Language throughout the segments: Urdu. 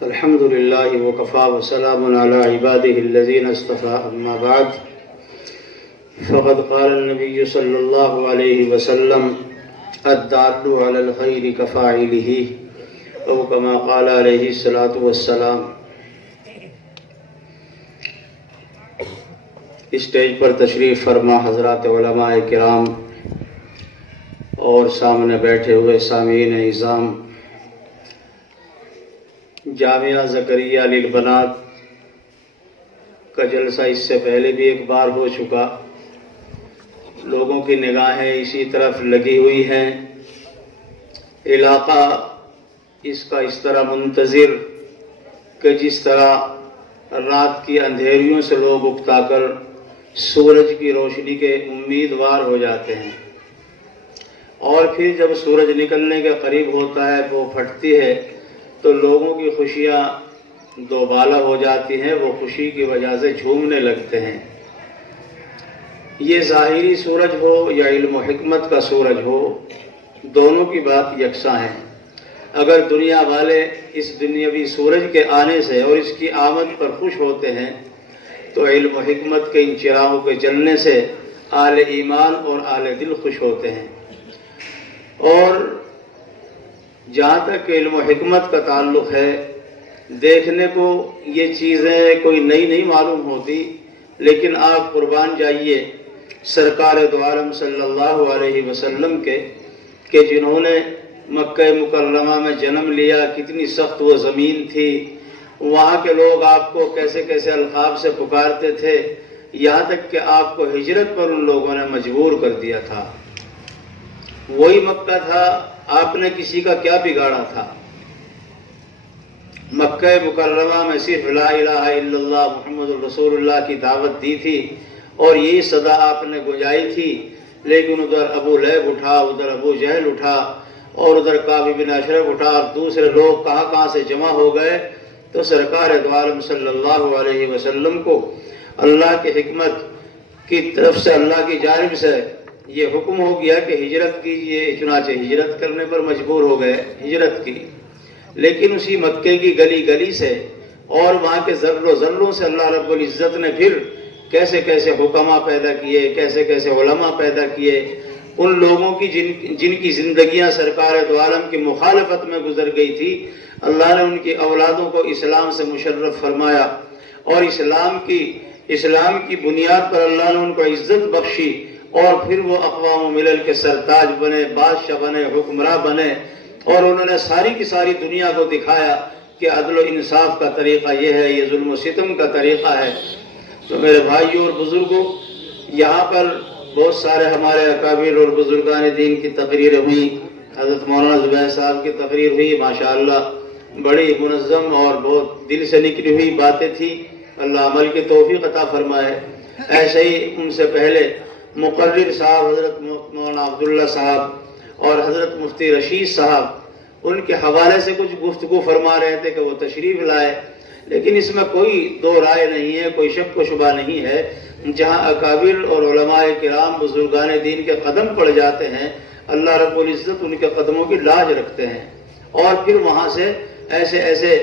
الحمد لله وكفى وسلام على عباده الذين اصطفى أما بعد فقد قال النبي صلى الله عليه وسلم الدال على الخير كفاعله أو كما قال عليه الصلاة والسلام۔ اسٹیج پر تشریف فرما حضرات علماء کرام اور سامنے بیٹھے ہوئے سامعین اعظام، جامعہ زکریا للبنات کا جلسہ اس سے پہلے بھی ایک بار ہو چکا، لوگوں کی نگاہیں اسی طرف لگی ہوئی ہیں، علاقہ اس کا اس طرح منتظر کہ جس طرح رات کی اندھیریوں سے لوگ اکتا کر سورج کی روشنی کے امیدوار ہو جاتے ہیں، اور پھر جب سورج نکلنے کے قریب ہوتا ہے وہ پھٹتی ہے تو لوگوں کی خوشیاں دوبالا ہو جاتی ہیں، وہ خوشی کی وجہ سے جھومنے لگتے ہیں۔ یہ ظاہری سورج ہو یا علم و حکمت کا سورج ہو، دونوں کی بات یکساں ہے۔ اگر دنیا والے اس دنیاوی سورج کے آنے سے اور اس کی آمد پر خوش ہوتے ہیں تو علم و حکمت کے ان چراغوں کے جلنے سے اہل ایمان اور اہل دل خوش ہوتے ہیں۔ اور جہاں تک علم و حکمت کا تعلق ہے، دیکھنے کو یہ چیزیں کوئی نئی نہیں معلوم ہوتی، لیکن آپ قربان جائیے سرکار دو عالم صلی اللہ علیہ وسلم کے کہ جنہوں نے مکہ مکرمہ میں جنم لیا، کتنی سخت وہ زمین تھی، وہاں کے لوگ آپ کو کیسے کیسے القاب سے پکارتے تھے، یہاں تک کہ آپ کو ہجرت پر ان لوگوں نے مجبور کر دیا تھا۔ وہی مکہ تھا، آپ نے کسی کا کیا بگاڑا تھا؟ مکہ مکرمہ میں صرف لا الہ الا اللہ محمد رسول اللہ کی دعوت دی تھی اور یہی صدا آپ نے گنجائی تھی، لیکن ادھر ابو لہب اٹھا، ادھر ابو جہل اٹھا، اور ادھر کعب بن اشرف اٹھا، اور دوسرے لوگ کہاں سے جمع ہو گئے، تو سرکار دو عالم صلی اللہ علیہ وسلم کو اللہ کی حکمت کی طرف سے، اللہ کی جانب سے یہ حکم ہو گیا کہ ہجرت کیجیے، چنانچہ ہجرت کرنے پر مجبور ہو گئے، ہجرت کی۔ لیکن اسی مکے کی گلی گلی سے اور وہاں کے ذروں ذروں سے اللہ رب العزت نے پھر کیسے کیسے حکما پیدا کیے، کیسے کیسے علماء پیدا کیے، ان لوگوں کی جن کی زندگیاں سرکار دو عالم کی مخالفت میں گزر گئی تھی، اللہ نے ان کی اولادوں کو اسلام سے مشرف فرمایا، اور اسلام کی بنیاد پر اللہ نے ان کو عزت بخشی، اور پھر وہ اقوام و ملل کے سرتاج بنے، بادشاہ بنے، حکمراں بنے، اور انہوں نے ساری کی ساری دنیا کو دکھایا کہ عدل و انصاف کا طریقہ یہ ہے، یہ ظلم و ستم کا طریقہ ہے۔ تو میرے بھائیوں اور بزرگوں، یہاں پر بہت سارے ہمارے اکابر اور بزرگان دین کی تقریریں ہوئی، حضرت مولانا زبیر صاحب کی تقریر ہوئی، ماشاءاللہ بڑی منظم اور بہت دل سے نکلی ہوئی باتیں تھی، اللہ عمل کی توفیق عطا فرمائے۔ ایسے ہی ان سے پہلے مقرر صاحب حضرت مولانا عبداللہ صاحب اور حضرت مفتی رشید صاحب ان کے حوالے سے کچھ گفتگو فرما رہے تھے کہ وہ تشریف لائے، لیکن اس میں کوئی دو رائے نہیں ہے، کوئی شک و شبہ نہیں ہے، جہاں اکابر اور علماء کرام بزرگان دین کے قدم پڑ جاتے ہیں، اللہ رب العزت ان کے قدموں کی لاج رکھتے ہیں، اور پھر وہاں سے ایسے ایسے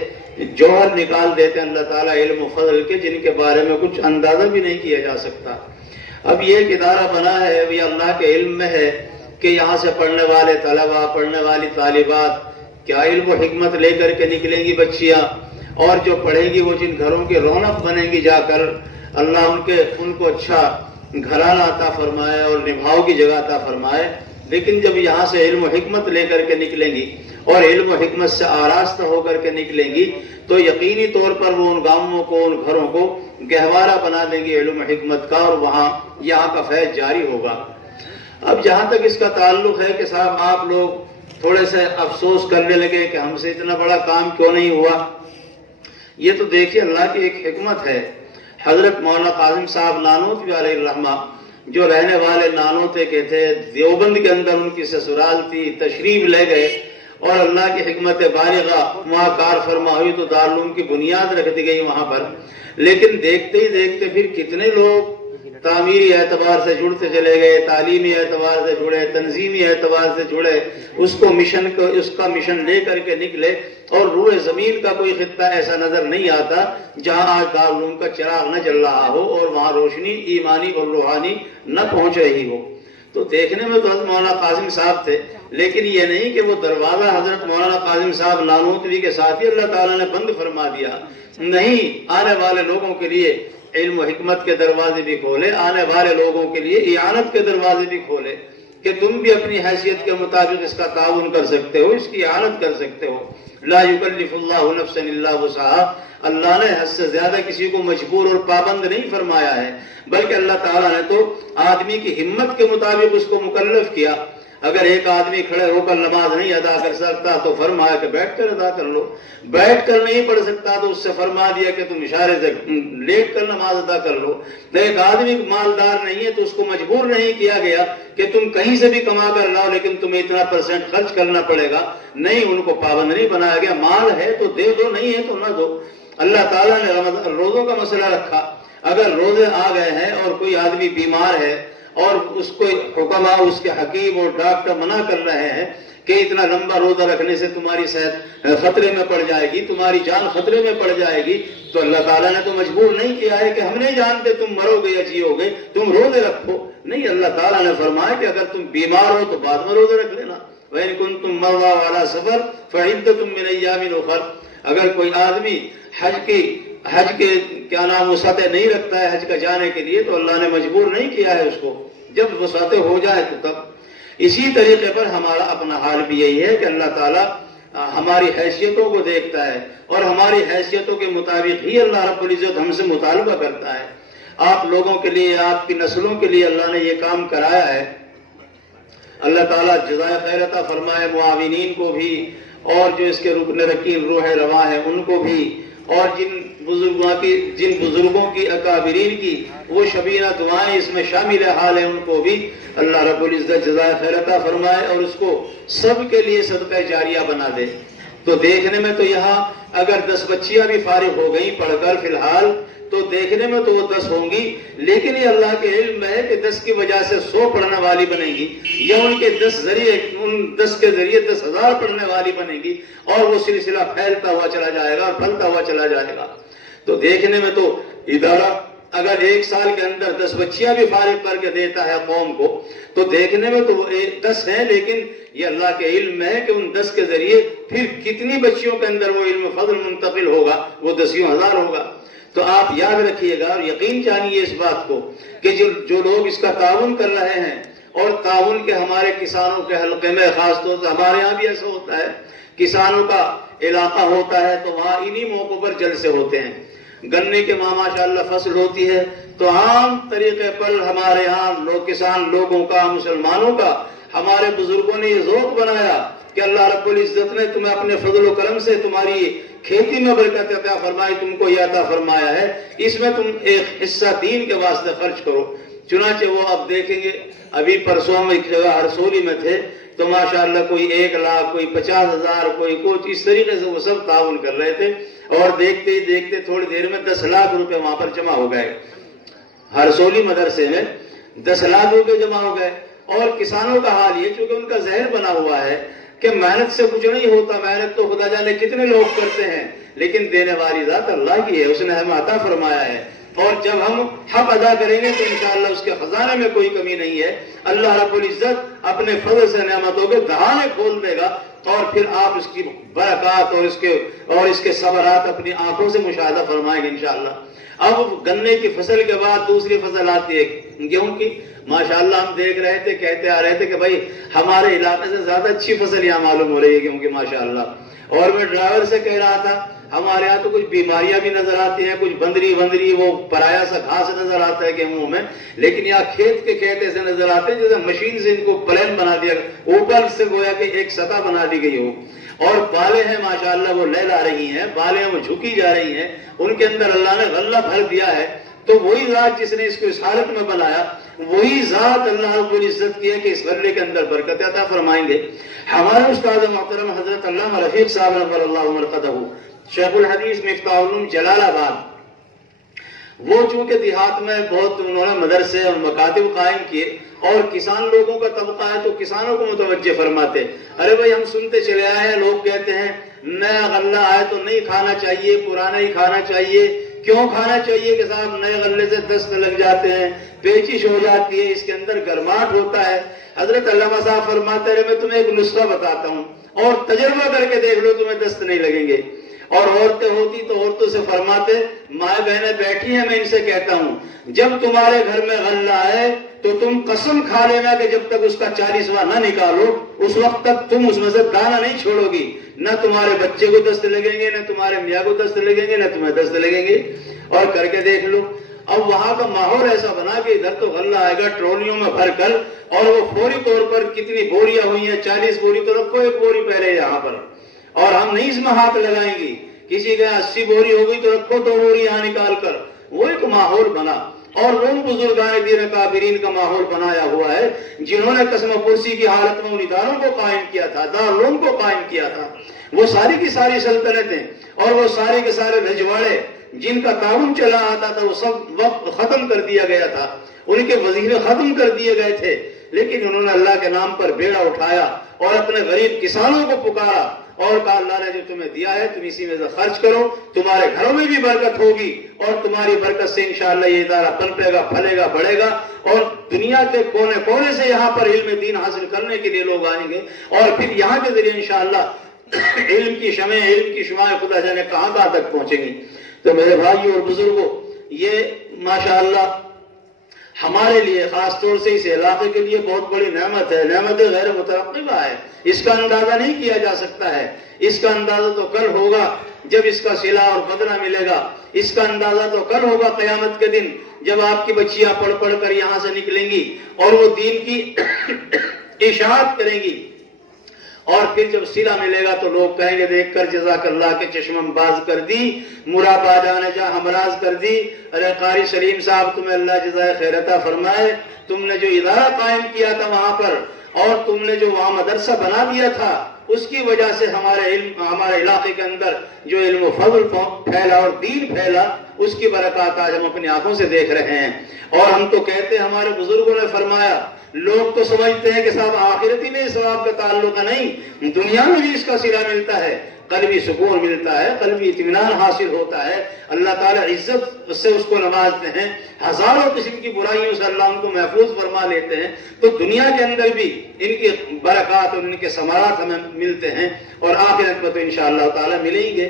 جوہر نکال دیتے ہیں اللہ تعالیٰ علم و فضل کے، جن کے بارے میں کچھ اندازہ بھی نہیں کیا جا سکتا۔ اب یہ ایک ادارہ بنا ہے، یہ اللہ کے علم میں ہے کہ یہاں سے پڑھنے والے طلباء، پڑھنے والی طالبات کیا علم و حکمت لے کر کے نکلیں گی بچیاں، اور جو پڑھیں گی وہ جن گھروں کی رونق بنیں گی جا کر، اللہ ان کو اچھا گھرانہ عطا فرمائے اور نبھاؤ کی جگہ عطا فرمائے۔ لیکن جب یہاں سے علم و حکمت لے کر کے نکلیں گی اور علم و حکمت سے آراستہ ہو کر کے نکلیں گی تو یقینی طور پر وہ ان گاؤں کو، ان گھروں کو گہوارہ بنا دیں گی علم و حکمت کا، اور وہاں یہاں کا فیض جاری ہوگا۔ اب جہاں تک اس کا تعلق ہے کہ صاحب آپ لوگ تھوڑے سے افسوس کرنے لگے کہ ہم سے اتنا بڑا کام کیوں نہیں ہوا، یہ تو دیکھیے اللہ کی ایک حکمت ہے۔ حضرت مولانا قاسم صاحب نانوتوی علیہ الرحمہ جو رہنے والے نانوتے کے تھے، دیوبند کے اندر ان کی سسرال تھی، تشریف لے گئے، اور اللہ کی حکمت بالغہ وہاں کار فرما ہوئی تو دارالعلوم کی بنیاد رکھ دی گئی وہاں پر۔ لیکن دیکھتے ہی دیکھتے پھر کتنے لوگ تعمیری اعتبار سے جڑتے چلے گئے، تعلیمی اعتبار سے جڑے، تنظیمی اعتبار سے جڑے، اس کا مشن لے کر کے نکلے، اور روئے زمین کا کوئی خطہ ایسا نظر نہیں آتا جہاں آج دارالعلوم کا چراغ نہ جل رہا ہو اور وہاں روشنی ایمانی اور روحانی نہ پہنچ رہی ہو۔ تو دیکھنے میں تو حضرت مولانا قاسم صاحب تھے، لیکن یہ نہیں کہ وہ دروازہ حضرت مولانا قاسم صاحب نانوتوی کے ساتھ ہی اللہ تعالیٰ نے بند فرما دیا۔ نہیں، آنے والے لوگوں کے لیے علم و حکمت کے دروازے بھی کھولے، آنے والے لوگوں کے لیے اعانت کے دروازے بھی کھولے کہ تم بھی اپنی حیثیت کے مطابق اس کا تعاون کر سکتے ہو، اس کی اعانت کر سکتے ہو۔ لا یکلف اللہ نفسا الا وسعها، اللہ نے حد سے زیادہ کسی کو مجبور اور پابند نہیں فرمایا ہے، بلکہ اللہ تعالیٰ نے تو آدمی کی ہمت کے مطابق اس کو مکلف کیا۔ اگر ایک آدمی کھڑے ہو کر نماز نہیں ادا کر سکتا تو فرمایا کہ بیٹھ کر ادا کر لو، بیٹھ کر نہیں پڑھ سکتا تو اس سے فرما دیا کہ تم اشارے سے لیٹ کر نماز ادا کر لو۔ ایک آدمی مالدار نہیں ہے تو اس کو مجبور نہیں کیا گیا کہ تم کہیں سے بھی کما کر لاؤ لیکن تمہیں اتنا % خرچ کرنا پڑے گا، نہیں، ان کو پابند نہیں بنایا گیا۔ مال ہے تو دے دو، نہیں ہے تو نہ دو۔ اللہ تعالیٰ نے روزوں کا مسئلہ رکھا، اگر روزے آ گئے ہیں اور کوئی آدمی بیمار ہے اور اس کو حکما، اس کے حکیم اور ڈاکٹر منع کر رہے ہیں کہ اتنا لمبا روزہ رکھنے سے تمہاری صحت خطرے میں پڑ جائے گی، تمہاری جان خطرے میں پڑ جائے گی، تو اللہ تعالیٰ نے تو مجبور نہیں کیا ہے کہ ہم نہیں جانتے تم مرو گے یا جیو گے، تم روزے رکھو۔ نہیں، اللہ تعالیٰ نے فرمایا کہ اگر تم بیمار ہو تو بعد میں روزے رکھ لینا۔ وَإِن كُنتُم مَرْضَىٰ وَعَلَىٰ سَفَرٍ فَعِدَّةٌ مِّنْ أَيَّامٍ أُخَرَ، اگر کوئی آدمی حج کے کیا نام وسعتیں نہیں رکھتا ہے حج کا جانے کے لیے تو اللہ نے مجبور نہیں کیا ہے اس کو، جب وسعتیں ہو جائے تو تب۔ اسی طریقے پر ہمارا اپنا حال بھی یہی ہے کہ اللہ تعالیٰ ہماری حیثیتوں کو دیکھتا ہے اور ہماری حیثیتوں کے مطابق ہی اللہ رب العزت ہم سے مطالبہ کرتا ہے۔ آپ لوگوں کے لیے، آپ کی نسلوں کے لیے اللہ نے یہ کام کرایا ہے۔ اللہ تعالیٰ جزائے خیر عطا فرمائے معاونین کو بھی، اور جو اس کے رکن رکین روح رواں ہیں ان کو بھی، اور جن بزرگوں کی اکابرین کی وہ شبیہ دعائیں اس میں شامل حال ہیں ان کو بھی اللہ رب العزت جزائے خیر عطا فرمائے اور اس کو سب کے لیے صدقہ جاریہ بنا دے۔ تو دیکھنے میں تو یہاں اگر 10 بچیاں بھی فارغ ہو گئیں پڑھ کر فی الحال تو دیکھنے میں تو وہ 10 ہوں گی، لیکن یہ اللہ کے علم میں ہے کہ 10 کی وجہ سے 100 پڑھنے والی بنے گی، یا ان کے 10 کے ذریعے 10,000 پڑھنے والی بنے گی، اور وہ سلسلہ پھیلتا ہوا چلا جائے گا اور پھلتا ہوا چلا جائے گا۔ تو دیکھنے میں تو ادارہ اگر 1 سال کے اندر 10 بچیاں بھی فارغ کر کے دیتا ہے قوم کو تو دیکھنے میں تو وہ 10 ہیں، لیکن یہ اللہ کے علم میں ہے کہ ان 10 کے ذریعے پھر کتنی بچیوں کے اندر وہ علم فضل منتقل ہوگا، وہ 10,000 ہوگا۔ تو آپ یاد رکھیے گا اور یقین جانیے اس بات کو کہ جو لوگ اس کا تعاون کر رہے ہیں، اور تعاون کے ہمارے کسانوں کے حلقے میں خاص طور سے ہمارے ہاں بھی ایسا ہوتا ہے، کسانوں کا علاقہ ہوتا ہے تو وہاں انہی موقعوں پر جلسے ہوتے ہیں۔ گنے کے ماشاءاللہ فصل ہوتی ہے تو عام طریقے پر ہمارے ہاں کسان لوگوں کا، مسلمانوں کا، ہمارے بزرگوں نے یہ ذوق بنایا کہ اللہ رب العزت نے تمہیں اپنے فضل و کرم سے تمہاری کھیتی میں برکت عطا فرمائی، تم کو یہ عطا فرمایا ہے، اس میں تم ایک حصہ دین کے واسطے خرچ کرو۔ چنانچہ وہ اب دیکھیں گے، ابھی پرسوں ہم ایک جگہ ہرسولی میں تھے تو ماشاءاللہ کوئی 1 لاکھ، کوئی 50,000، کوئی کچھ اس طریقے سے وہ سب تعاون کر رہے تھے، اور دیکھتے ہی دیکھتے تھوڑی دیر میں 10 لاکھ روپے وہاں پر جمع ہو گئے۔ ہرسولی مدرسے میں 10 لاکھ روپے جمع ہو گئے۔ اور کسانوں کا حال یہ، چونکہ ان کا ذہن بنا ہوا ہے کہ محنت سے کچھ نہیں ہوتا، محنت تو خدا جانے کتنے لوگ کرتے ہیں، لیکن دینے والی ذات اللہ کی ہے، اس نے ہمیں عطا فرمایا ہے، اور جب ہم حق ادا کریں گے تو انشاءاللہ اس کے خزانے میں کوئی کمی نہیں ہے۔ اللہ رب العزت اپنے فضل سے نعمتوں کے دہانے کھول دے گا، اور پھر آپ اس کی برکات اور اس کے ثمرات اپنی آنکھوں سے مشاہدہ فرمائیں گے انشاءاللہ۔ اب گنے کی فصل کے بعد دوسری فصل آتی ہے گیہوں کی۔ ماشاءاللہ ہم دیکھ رہے تھے، کہتے آ رہے تھے کہ بھائی ہمارے علاقے سے زیادہ اچھی فصل یہاں معلوم ہو رہی ہے گیہوں کی ماشاءاللہ۔ اور میں ڈرائیور سے کہہ رہا تھا ہمارے یہاں تو کچھ بیماریاں بھی نظر آتی ہیں، کچھ بندری وہ پرایا سا گھاس نظر آتا ہے گیہوں میں، لیکن یہاں کھیت کے کھیت ایسے نظر آتے ہیں جیسے مشین سے ان کو پلین بنا دیا، اوپر سے گویا کہ ایک سطح بنا دی گئی ہو، اور بالیں ہیں ماشاءاللہ وہ لہلا رہی ہیں، بالیں وہ جھکی جا رہی ہیں، ان کے اندر اللہ نے غلہ بھر دیا ہے۔ تو وہی ذات جس نے اس کو اس حالت میں بنایا، وہی ذات اللہ رب العزت کی ہے کہ اس غلے کے اندر برکت عطا فرمائیں گے۔ ہمارے استاد محترم حضرت علامہ رفیق صاحب نور اللہ مرقدہ، شیخ الحدیث مفتاح العلوم جلال آباد، وہ چونکہ دیہات میں بہت انہوں نے مدرسے اور مکاتب قائم کیے اور کسان لوگوں کا طبقہ ہے تو کسانوں کو متوجہ فرماتے، ارے بھائی ہم سنتے چلے آئے ہیں، لوگ کہتے ہیں نیا غلہ آئے تو نہیں کھانا چاہیے، پرانا ہی کھانا چاہیے۔ کیوں کھانا چاہیے کہ صاحب نئے غلے سے دست لگ جاتے ہیں، پیچش ہو جاتی ہے، اس کے اندر گرماہٹ ہوتا ہے۔ حضرت علامہ صاحب فرماتے ہیں میں تمہیں ایک نسخہ بتاتا ہوں اور تجربہ کر کے دیکھ لو، تمہیں دست نہیں لگیں گے۔ اور عورتیں ہوتی تو عورتوں سے فرماتے، مائیں بہنیں بیٹھی ہیں، میں ان سے کہتا ہوں جب تمہارے گھر میں غلہ آئے تو تم قسم کھا لینا کہ جب تک اس کا 40واں نہ نکالو اس وقت تک تم اس میں سے دانا نہیں چھوڑو گی، نہ تمہارے بچے کو دست لگیں گے، نہ تمہارے میاں کو دست لگیں گے، نہ تمہیں دست لگیں گے۔ اور کر کے دیکھ لو۔ اب وہاں کا ماحول ایسا بنا کہ ادھر تو غلہ آئے گا ٹرالیوں میں بھر کر، اور وہ فوری طور پر کتنی بوریاں ہوئی ہیں، 40 بوری تو رکھو، ایک بوری پہلے یہاں پر، اور ہم نہیں اس میں ہاتھ لگائیں گے۔ کسی کا 80 بوری ہو گئی تو رکھو 2 بوری یہاں نکال کر۔ وہ ایک ماحول بنا، اور وہ بزرگان دین کابرین کا ماحول بنایا ہوا ہے جنہوں نے قسم پرسی کی حالت میں ان اداروں کو قائم کیا تھا، دارالعلوم کو قائم کیا تھا۔ وہ ساری کی ساری سلطنتیں اور وہ سارے کے سارے رجواڑے جن کا تعاون چلا آتا تھا وہ سب وقت ختم کر دیا گیا تھا، ان کے وظیفے ختم کر دیے گئے تھے، لیکن انہوں نے اللہ کے نام پر بیڑا اٹھایا اور اپنے غریب کسانوں کو پکارا اور کہا اللہ نے جو تمہیں دیا ہے تم اسی میں سے خرچ کرو، تمہارے گھروں میں بھی برکت ہوگی اور تمہاری برکت سے انشاءاللہ یہ ادارہ پنپے گا، پھلے گا، بڑھے گا، اور دنیا کے کونے کونے سے یہاں پر علم دین حاصل کرنے کے لیے لوگ آئیں گے، اور پھر یہاں کے ذریعے انشاءاللہ علم کی شمع، علم کی شمعیں خدا جانے کہاں کہاں تک پہنچیں گی۔ تو میرے بھائیوں اور بزرگوں، یہ ماشاءاللہ ہمارے لیے خاص طور سے اس علاقے کے لیے بہت بڑی نعمت ہے، نعمت غیر مترقبہ ہے، اس کا اندازہ نہیں کیا جا سکتا ہے۔ اس کا اندازہ تو کل ہوگا جب اس کا صلہ اور بدلہ ملے گا، اس کا اندازہ تو کل ہوگا قیامت کے دن جب آپ کی بچیاں پڑھ پڑھ کر یہاں سے نکلیں گی اور وہ دین کی اشاعت کریں گی، اور پھر جب صلہ ملے گا تو لوگ کہیں گے دیکھ کر جزاک اللہ کے چشمم باز کر دی، مرابا جانے جا ہمراز کر دی، ارے قاری سلیم صاحب تمہیں اللہ جزائے خیر عطا فرمائے، تم نے جو ادارہ قائم کیا تھا وہاں پر اور تم نے جو وہاں مدرسہ بنا دیا تھا، اس کی وجہ سے ہمارے علاقے کے اندر جو علم و فضل پھیلا اور دین پھیلا، اس کی برکات آج ہم اپنی آنکھوں سے دیکھ رہے ہیں۔ اور ہم تو کہتے ہیں، ہمارے بزرگوں نے فرمایا، لوگ تو سمجھتے ہیں کہ صاحب آخرتی میں اس ثواب کا تعلق نہیں، دنیا میں بھی اس کا صلہ ملتا ہے، قلبی سکون ملتا ہے، قلبی اطمینان حاصل ہوتا ہے، اللہ تعالیٰ عزت سے اس کو نوازتے ہیں، ہزاروں قسم کی برائیوں سے اللہ ان کو محفوظ فرما لیتے ہیں۔ تو دنیا کے اندر بھی ان کی برکات اور ان کے ثمرات ہمیں ملتے ہیں، اور آخرت میں تو انشاءاللہ تعالیٰ ملیں گے۔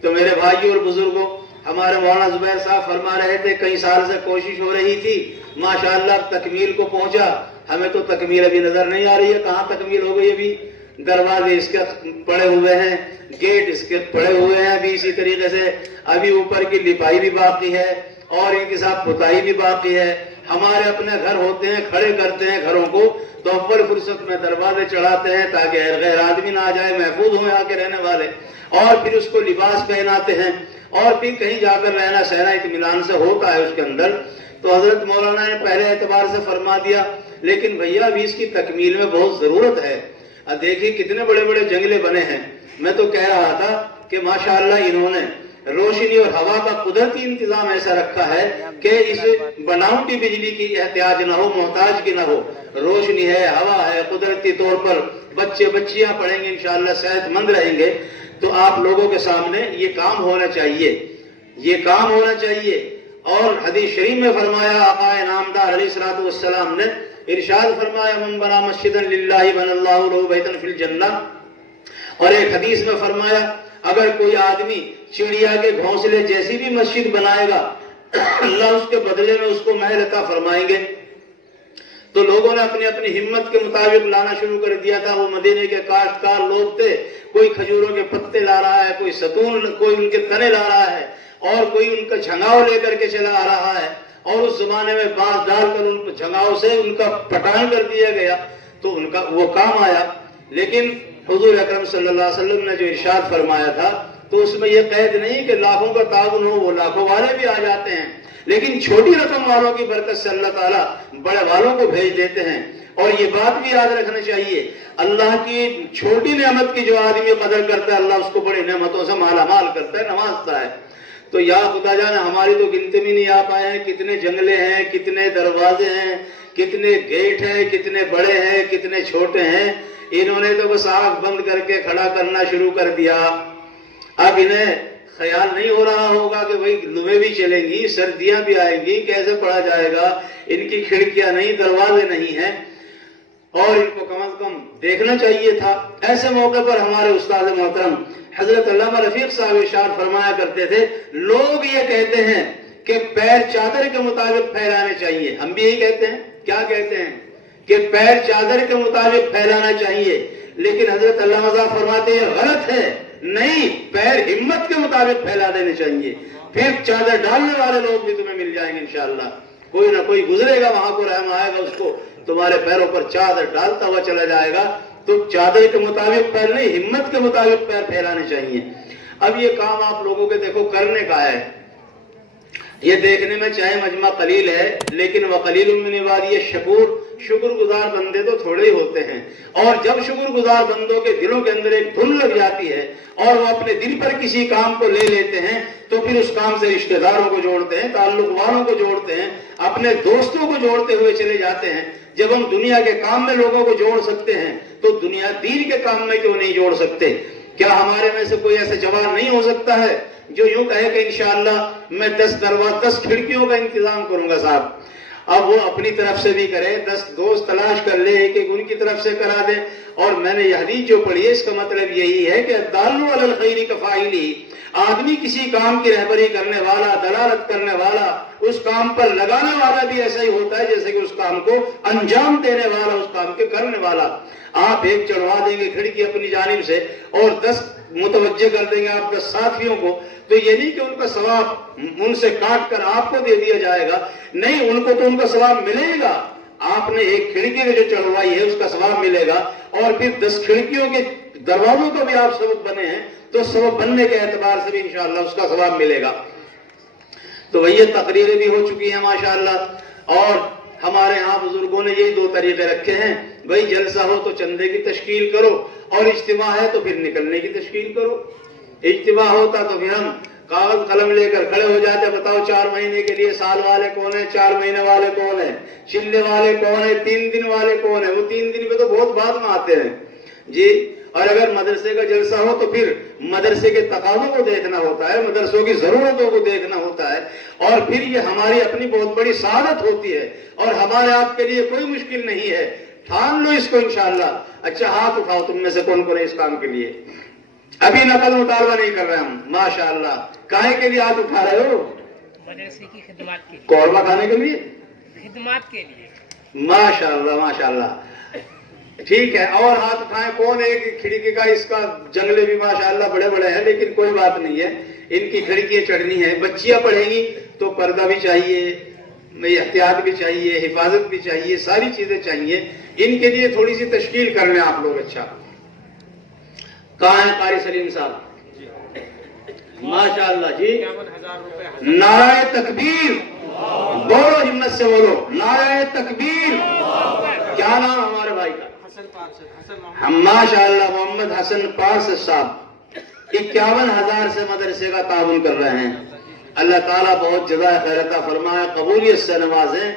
تو میرے بھائیوں اور بزرگوں، ہمارے مولانا زبیر صاحب فرما رہے تھے کئی سال سے کوشش ہو رہی تھی، ماشاءاللہ تکمیل کو پہنچا، ہمیں تو تکمیل ابھی نظر نہیں آ رہی ہے، کہاں تکمیل ہو گئی؟ ابھی دروازے اس کے پڑے ہوئے ہیں، گیٹ اس کے پڑے ہوئے ہیں، ابھی اسی طریقے سے ابھی اوپر کی لپائی بھی باقی ہے اور ان کے ساتھ پتائی بھی باقی ہے۔ ہمارے اپنے گھر ہوتے ہیں، کھڑے کرتے ہیں گھروں کو تو اول فرصت میں دروازے چڑھاتے ہیں تاکہ غیر آدمی نہ آ جائے، محفوظ ہوں آ کے رہنے والے، اور پھر اس کو لباس پہناتے ہیں، اور پھر کہیں جا کر رہنا سہنا اطمینان سے ہوتا ہے اس کے اندر۔ تو حضرت مولانا نے پہلے اعتبار سے فرما دیا، لیکن بھیا ابھی اس کی تکمیل میں بہت ضرورت ہے۔ اب دیکھیے کتنے بڑے بڑے جنگلے بنے ہیں۔ میں تو کہہ رہا تھا کہ ماشاءاللہ انہوں نے روشنی اور ہوا کا قدرتی انتظام ایسا رکھا ہے کہ اس بناوٹی بجلی کی احتیاج نہ ہو، محتاج کی نہ ہو، روشنی ہے، ہوا ہے، قدرتی طور پر بچے بچیاں پڑھیں گے انشاءاللہ، صحت مند رہیں گے۔ تو آپ لوگوں کے سامنے یہ کام ہونا چاہیے، یہ کام ہونا چاہیے۔ اور حدیث شریف میں فرمایا، آقا نامدار علیہ الصلوۃ والسلام نے ارشاد فرمایا، من بنا مسجدا للہ بنى اللہ لہ بیتا فی الجنہ۔ اور ایک حدیث میں فرمایا، اگر کوئی آدمی چڑیا کے گھونسلے جیسی بھی مسجد بنائے گا، اللہ اس کے بدلے میں اس کو محل عطا فرمائیں گے۔ تو لوگوں نے اپنی اپنی ہمت کے مطابق لانا شروع کر دیا تھا۔ وہ مدینے کے کاشتکار لوگ تھے، کوئی کھجوروں کے پتے لا رہا ہے، کوئی ستون، کوئی ان کے تنے لا رہا ہے، اور کوئی ان کا جھنگاؤ لے کر کے چلا آ رہا ہے، اور اس زمانے میں بانس ڈال کر ان جھنگاؤ سے ان کا پٹان کر دیا گیا، تو ان کا وہ کام آیا۔ لیکن حضور اکرم صلی اللہ علیہ وسلم نے جو ارشاد فرمایا تھا تو اس میں یہ قید نہیں کہ لاکھوں کا تعاون ہو، وہ لاکھوں والے بھی آ جاتے ہیں، لیکن چھوٹی رقم والوں کی برکت سے اللہ تعالیٰ بڑے والوں کو بھیج دیتے ہیں۔ اور یہ بات بھی یاد رکھنا چاہیے، اللہ کی چھوٹی نعمت کی جو آدمی قدر کرتا ہے، اللہ اس کو بڑی نعمتوں سے مالا مال کرتا ہے، نوازتا ہے۔ تو یا خدا جان ہماری تو گنتی میں نہیں آ پائے ہیں، کتنے جنگلے ہیں، کتنے دروازے ہیں، کتنے گیٹ ہیں، کتنے بڑے ہیں، کتنے چھوٹے ہیں. انہوں نے تو بس آنکھ بند کر کے کھڑا کرنا شروع کر دیا. اب انہیں خیال نہیں ہو رہا ہوگا کہ بھئی لویں بھی چلیں گی، سردیاں بھی آئیں گی، کیسے پڑھا جائے گا، ان کی کھڑکیاں نہیں، دروازے نہیں ہیں، اور ان کو کم از کم دیکھنا چاہیے تھا. ایسے موقع پر ہمارے استاد محترم حضرت علامہ رفیق صاحب ارشاد فرمایا کرتے تھے، لوگ یہ کہتے ہیں کہ پیر چادر کے مطابق پھیلانے چاہیے. ہم بھی یہی کہتے ہیں. کیا کہتے ہیں؟ کہ پیر چادر کے مطابق پھیلانا چاہیے. لیکن حضرت علامہ صاحب فرماتے ہیں غلط ہے، نہیں، پیر ہمت کے مطابق پھیلا دینے چاہیے. پھر چادر ڈالنے والے لوگ بھی تمہیں مل جائیں گے انشاءاللہ. کوئی نہ کوئی گزرے گا وہاں کو، رحم آئے گا اس کو، تمہارے پیروں پر چادر ڈالتا ہوا چلا جائے گا. تو چادر کے مطابق پیر نہیں، ہمت کے مطابق پیر پھیلانے چاہیے. اب یہ کام آپ لوگوں کے دیکھو کرنے کا ہے. یہ دیکھنے میں چاہے مجمع قلیل ہے، لیکن وقلیل من عبادی الشکور، شکر گزار بندے تو تھوڑے ہی ہوتے ہیں. اور جب شکر گزار بندوں کے دلوں کے اندر ایک دھن لگ جاتی ہے اور وہ اپنے دل پر کسی کام کو لے لیتے ہیں تو پھر اس کام سے رشتہ داروں کو جوڑتے ہیں، تعلق والوں کو جوڑتے ہیں، اپنے دوستوں کو جوڑتے ہوئے چلے جاتے ہیں. جب ہم دنیا کے کام میں لوگوں کو جوڑ سکتے ہیں تو دنیا دین کے کام میں کیوں نہیں جوڑ سکتے؟ کیا ہمارے میں سے کوئی ایسا جوان نہیں ہو سکتا ہے جو یوں کہے کہ انشاءاللہ میں 10 کھڑکیوں کا انتظام کروں گا صاحب؟ اب وہ اپنی طرف سے بھی کرے، 10 دوست تلاش کر لے، ایک ایک ان کی طرف سے کرا دے. اور میں نے یہ حدیث جو پڑھی ہے اس کا مطلب یہی ہے کہ الدال علی الخیر کفاعلہ، آدمی کسی کام کی رہبری کرنے والا، دلالت کرنے والا، اس کام پر لگانے والا بھی ایسا ہی ہوتا ہے جیسے کہ اس کام کو انجام دینے والا، اس کام کے کرنے والا. آپ ایک چڑھوا دیں گے کھڑکی اپنی جانب سے اور 10 متوجہ کر دیں گے آپ 10 ساتھیوں کو، تو یہ نہیں کہ ان کا ثواب ان سے کاٹ کر آپ کو دے دیا جائے گا، نہیں، ان کو تو ان کا ثواب ملے گا. آپ نے ایک کھڑکی جو چڑھوائی ہے اس کا ثواب ملے گا، اور پھر 10 کھڑکیوں کے دروازوں کو بھی آپ سبب بنے ہیں تو سبب بننے کے اعتبار سے بھی انشاءاللہ اس کا ثواب ملے گا. تو وہی تقریریں بھی ہو چکی ہیں ماشاءاللہ. اور ہمارے ہاں بزرگوں نے یہی 2 طریقے رکھے ہیں، بھائی جلسہ ہو تو چندے کی تشکیل کرو، اور اجتماع ہے تو پھر نکلنے کی تشکیل کرو. اجتماع ہوتا تو پھر ہم کاغذ قلم لے کر کھڑے ہو جاتے، بتاؤ 4 مہینے کے لیے سال والے کون ہیں، 4 مہینے والے کون ہیں، چلے والے کون ہیں، 3 دن والے کون ہیں. وہ 3 دن پہ تو بہت بعد میں آتے ہیں جی. اور اگر مدرسے کا جلسہ ہو تو پھر مدرسے کے تقاضوں کو دیکھنا ہوتا ہے، مدرسوں کی ضرورتوں کو دیکھنا ہوتا ہے، اور پھر یہ ہماری اپنی بہت بڑی سعادت ہوتی ہے اور ہمارے آپ کے لیے کوئی مشکل نہیں ہے. ٹھان لو اس کو انشاءاللہ. اچھا ہاتھ اٹھاؤ تم میں سے کون کون ہے اس کام کے لیے. ابھی نقل مطالبہ نہیں کر رہے ہم ماشاءاللہ. کاہے کے لیے ہاتھ اٹھا رہے ہو؟ مدرسے کی خدمات کے لیے، قورمہ کھانے کے لیے، خدمات کے لیے. ماشاءاللہ ماشاءاللہ. ٹھیک ہے، اور ہاتھ اٹھائیں کون ہے کہ کھڑکی کا، اس کا جنگلے بھی ماشاءاللہ بڑے بڑے ہیں، لیکن کوئی بات نہیں ہے، ان کی کھڑکیاں چڑھنی ہیں. بچیاں پڑھیں گی تو پردہ بھی چاہیے، احتیاط بھی چاہیے، حفاظت بھی چاہیے، ساری چیزیں چاہیے. ان کے لیے تھوڑی سی تشکیل کر لیں آپ لوگ. اچھا کہاں ہے قاری سلیم صاحب؟ ماشاءاللہ جی. نعرہ تکبیر بولو، ہمت سے بولو، نعرہ تکبیر. کیا نام ہمارے بھائی کا؟ ماشاءاللہ محمد حسن پارس صاحب 51,000 سے مدرسے کا تعاون کر رہے ہیں. اللہ تعالیٰ بہت جزائے خیر عطا فرمائے، قبولیت سے نوازیں،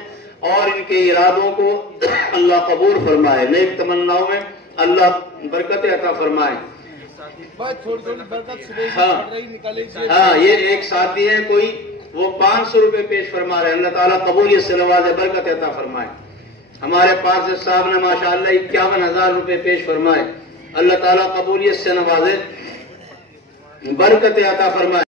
اور ان کے ارادوں کو اللہ قبول فرمائے، نیک تمناؤں میں اللہ برکت عطا فرمائے. ہاں یہ ایک ساتھی ہے کوئی، وہ 500 روپے پیش فرما رہے ہیں. اللہ تعالیٰ قبولیت سے نوازے، برکت عطا فرمائے. ہمارے پارس صاحب نے ماشاءاللہ 51,000 روپے پیش فرمائے. اللہ تعالیٰ قبولیت سے نوازے، برکت عطا فرمائے.